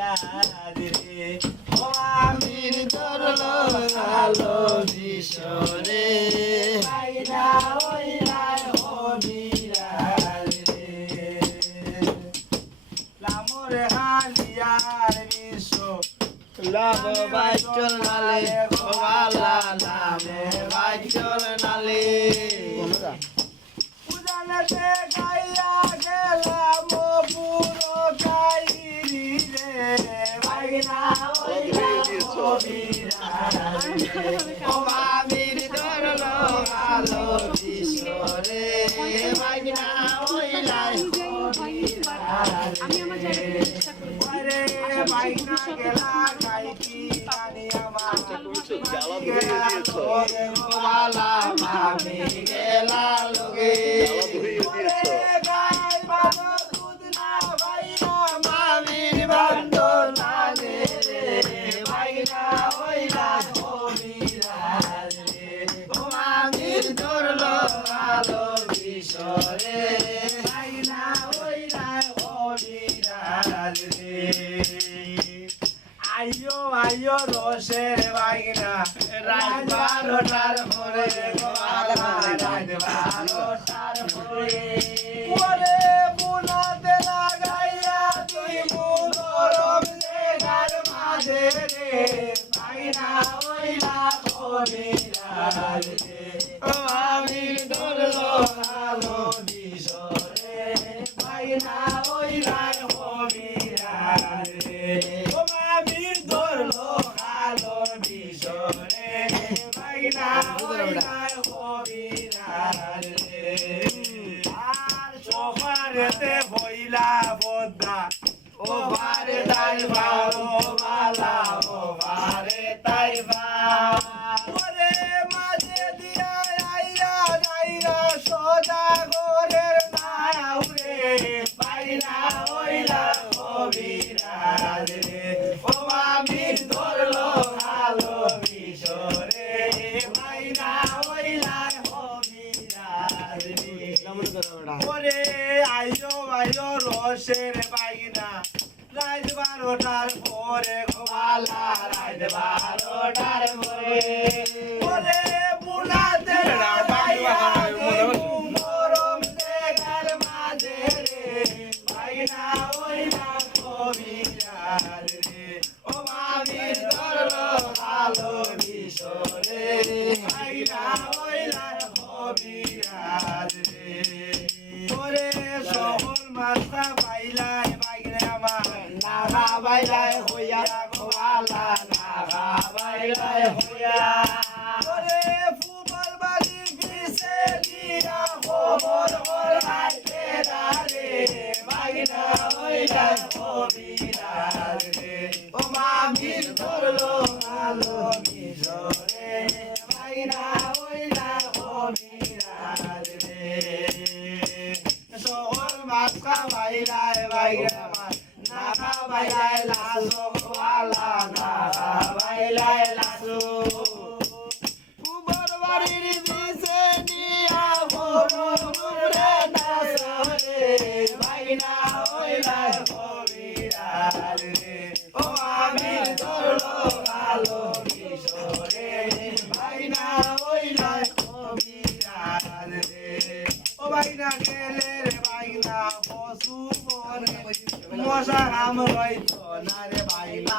রে ও আমির ধরলো আলো বিশরে বাইনা ওইলাই হবিরাজ রে লামর হালিয়ার বিশ্ব লাভ বাইচল নালে গোয়ালা লামে বাইচল নালে উজানতে গাইয়া গেলাম পুরো গাইরি রে বাইনা ওইলা হবিরাজ রে ও আমির ধরলো আলো বিশরে বাইনা ওইলা হবিরাজ আমি আমার জায়গা থেকে চেষ্টা করব রে বাইনা গেলা গাইকি গানি আমার জ্বালা ধরিয়ে দিয়েছো গোয়ালা মামি গেলা লগে জ্বালা ধরিয়ে দিয়েছো গাই বাবা দুধ না বাইনা মামির বান্দো লাগে রে বাইনা ওইলা হবিরাজ রে ও মামির ধরলো আলো বিশরে বাইনা ওইলা হবিরাজ রে আইয়ো আইয়ো রসের বাইনা রাত 12টার পরে গোয়ালা রাত 12টার পরে ওরে বুনাতে লাগাইয়া তুই মুদরম দেখার মাঝে রে বাইনা ওইলা হবিরাজ রে ও আমি ধরলো আলো বিশরে বাইনা ওইলা হবিরাজ রে ও আমি ধরলো আলো বিশরে বাইনা ওইলা হবিরাজ রে আর সোফারেতে বইলা বদ্দা ও বারে তাই ভালো বালা ও বারে তাই ওরে মাঝে দিয়া আইরা যাইরা সদা গোরের নাও রে বাইনা ওইলা হবিরাজ রে ও আমি ধরলো আলো বিশরে বাইনা ওইলা হবিরাজ রে ওরে আইয়ো আইয়ো রসের বাইনা রাত 12টার পরে গোয়ালা রাত 12টার পরে ওরে বুলাতে লাগাইয়া মরম দেখার মাঝে রে বাইনা ওইলা হবিরাজ রে ও আমি ধরলো আলো বিশরে বাইনা ওইলা হবিরাজ রে ওরে শহর মাথা বাইলাই বাইরে আমার নাগা বাইলাই হইয়া গোয়ালা নাগা বাইলাই হইয়া ওরে ফুবল বাড়ির পিছে দিয়া খবর বলাইতে রে বাইনা হইলা হবিরাজ রে ও মামির ধরলো আলো বিশরে বাইনা হইলা হবিরাজ রে শহর মাথা বাইলাই বাইরে আমার নাগা বাইলাই লাসো গোয়ালা নাগা বাইলাই লাসো ফুবর বাড়ির দিছে নিয়া বড় মুরে নাসরে বাইনা ওইলা হবিরাজ রে ও আমি ধরলো আলো বিশরে বাইনা ওইলা হবিরাজ রে ও বাইনা গেলে রে বাইনা পশু বনে মশা কামড়াইতো না রে বাইনা